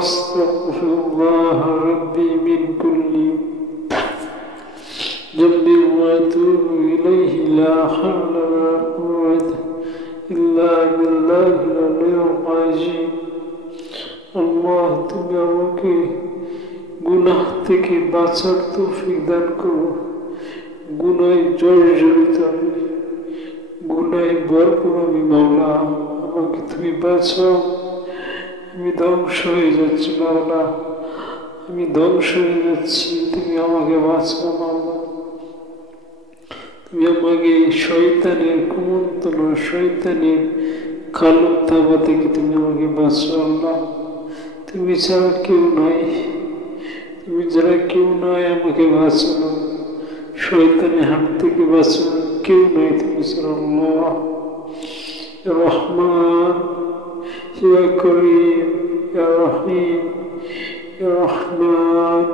وأستغفر الله ربي من كل ذنب وأتوب إليه لا حول ولا قوة إلا بالله العلي العظيم আল্লাহ তুমি আমাকে গুনাহ থেকে বাঁচার তৌফিক দান করো গুনায় জর্জরিত আমি গুনায় ভরপুর আমি মাওলা আমাকে তুমি বাঁচাও আমি ধ্বংস হয়ে যাচ্ছি মাওলা আমি ধ্বংস হয়ে যাচ্ছি তুমি আমাকে বাঁচাও মাওলা তুমি আমাকে শয়তানের কুমন্ত্রণা শয়তানের কালো থাবা থেকে তুমি আমাকে বাঁচাও আল্লাহ তুমি ছাড়া কেউ নাই তুমি ছাড়া কেউ নাই আমাকে বাঁচানো শয়তানের হাত থেকে বাঁচানো কেউ নাই তুমি ছাড়া আল্লাহ রহমান ইয়া করিম ইয়া রহিম ইয়া রহমান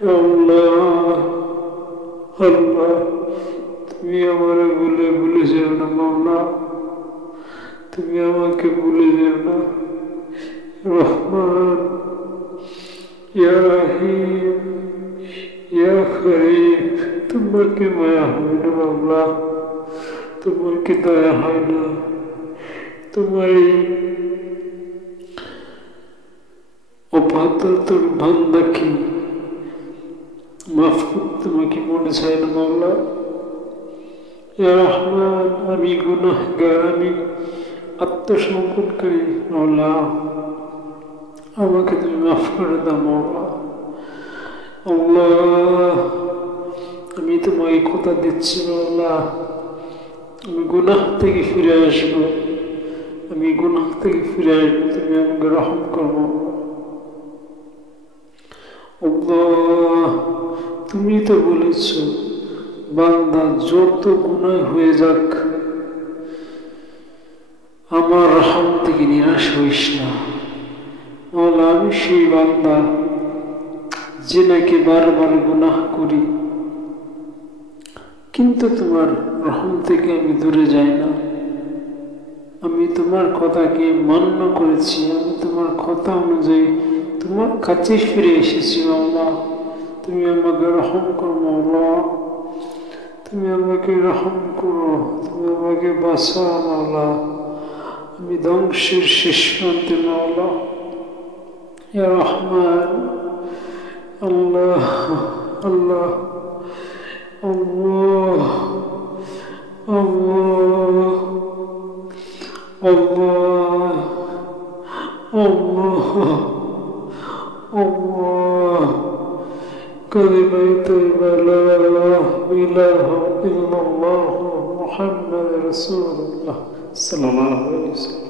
ইয়া আল্লাহ আল্লাহ তুমি আমারে ভুলে যেও না মাওলা তুমি আমাকে ভুলে যেও না রহমান ইয়া রহিম ইয়া করিম তোমার কি মায়া হয় না মাওলা তোমার কি দয়া হয় না তোমার এই অপাত্র বান্দাকে মাফ করতে তোমাকে মনে চায় না মাওলা ইয়া রহমান আমি গুনাহগার আমি আত্মসমর্পণকারী মাওলা আমাকে তুমি মাফ করে দাও মাওলা আল্লাহ আমি তোমাকে কথা দিচ্ছি মাওলা আমি গুনাহ থেকে ফিরে আসবো আমি গুনাহ থেকে ফিরে আসবো তুমি আমাকে রহম করো আল্লাহ তুমি তো বলেছ বান্দা যত গুনাহ হয়ে যাক আমার রহম থেকে নিরাশ হইস না মাওলা আমি সেই বান্দা যে নাকি বারবার গুনাহ করি কিন্তু তোমার রহম থেকে আমি দূরে যাই না আমি তোমার কথাকে মান্য করেছি আমি তোমার কথা অনুযায়ী তোমার কাছে ফিরে এসেছি মাওলা তুমি আমাকে রহম করো মাওলা তুমি আমাকে রহম করো তুমি আমাকে বাঁচাও মাওলা আমি ধ্বংসের শেষ প্রান্তে মাওলা ইয়া রহমান আল্লাহ আল্লাহ আল্লাহ আল্লাহ আল্লাহ আল্লাহ আল্লাহ كلمة طيبة لا إله إلا الله محمد رسول الله صلى الله عليه وسلم